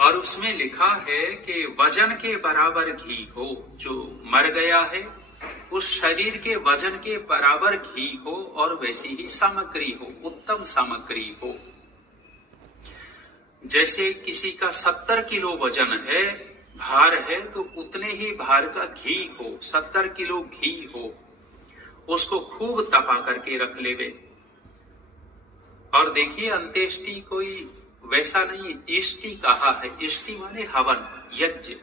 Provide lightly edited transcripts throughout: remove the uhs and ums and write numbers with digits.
और उसमें लिखा है कि वजन के बराबर घी हो, जो मर गया है उस शरीर के वजन के बराबर घी हो और वैसी ही सामग्री हो, उत्तम सामग्री हो। जैसे किसी का 70 किलो वजन है, भार है, तो उतने ही भार का घी हो, 70 किलो घी हो, उसको खूब तपा करके रख लेवे। और देखिए अंत्येष्टि कोई वैसा नहीं, इष्टि कहा है, इष्टि माने हवन, यज्ञ,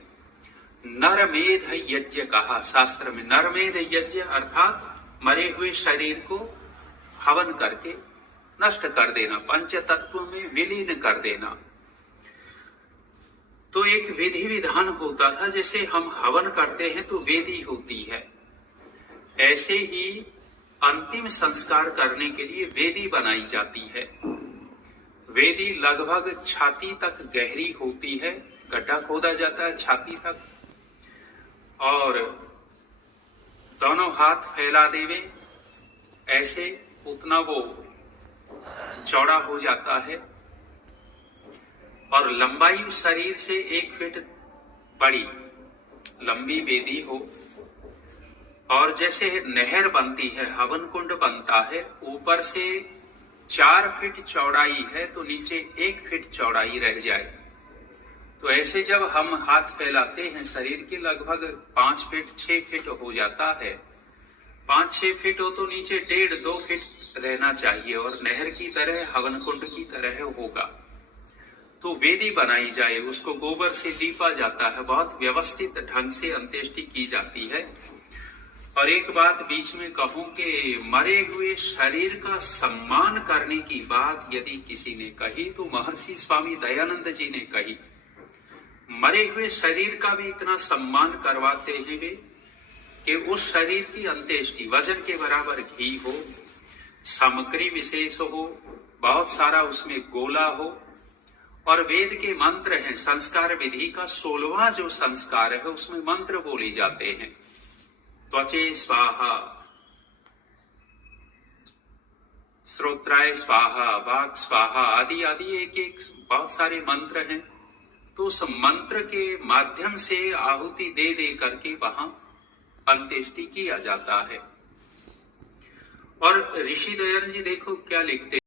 नरमेध यज्ञ कहा शास्त्र में। नरमेध यज्ञ अर्थात मरे हुए शरीर को हवन करके नष्ट कर देना, पंच तत्व में विलीन कर देना। तो एक विधि विधान होता था, जैसे हम हवन करते हैं तो वेदी होती है, ऐसे ही अंतिम संस्कार करने के लिए वेदी बनाई जाती है। वेदी लगभग छाती तक गहरी होती है, गड्ढा खोदा जाता है छाती तक, और दोनों हाथ फैला देवे ऐसे, उतना वो चौड़ा हो जाता है, और लंबाई उस शरीर से 1 फीट बड़ी लंबी वेदी हो। और जैसे नहर बनती है, हवन कुंड बनता है, ऊपर से 4 फीट चौड़ाई है तो नीचे 1 फीट चौड़ाई रह जाए। तो ऐसे जब हम हाथ फैलाते हैं शरीर के, लगभग 5 फीट 6 फीट हो जाता है। 5-6 फीट हो तो नीचे 1.5-2 फीट रहना चाहिए, और नहर की तरह, हवन कुंड की तरह होगा। तो वेदी बनाई जाए, उसको गोबर से लीपा जाता है, बहुत व्यवस्थित ढंग से अंत्येष्टि की जाती है। और एक बात बीच में कहूं कि मरे हुए शरीर का सम्मान करने की बात यदि किसी ने कही तो महर्षि स्वामी दयानंद जी ने कही। मरे हुए शरीर का भी इतना सम्मान करवाते हैं वे कि उस शरीर की अंत्येष्टि वजन के बराबर घी हो, सामग्री विशेष हो, बहुत सारा उसमें गोला हो, और वेद के मंत्र हैं। संस्कार विधि का 16वां जो संस्कार है उसमें मंत्र बोले जाते हैं, त्वचे स्वाहा, श्रोत्राय स्वाहा, वाक् स्वाहा आदि आदि, एक एक बहुत सारे मंत्र हैं। तो उस मंत्र के माध्यम से आहुति दे दे करके वहां अंत्येष्टि किया जाता है। और ऋषि दयानंद जी देखो क्या लिखते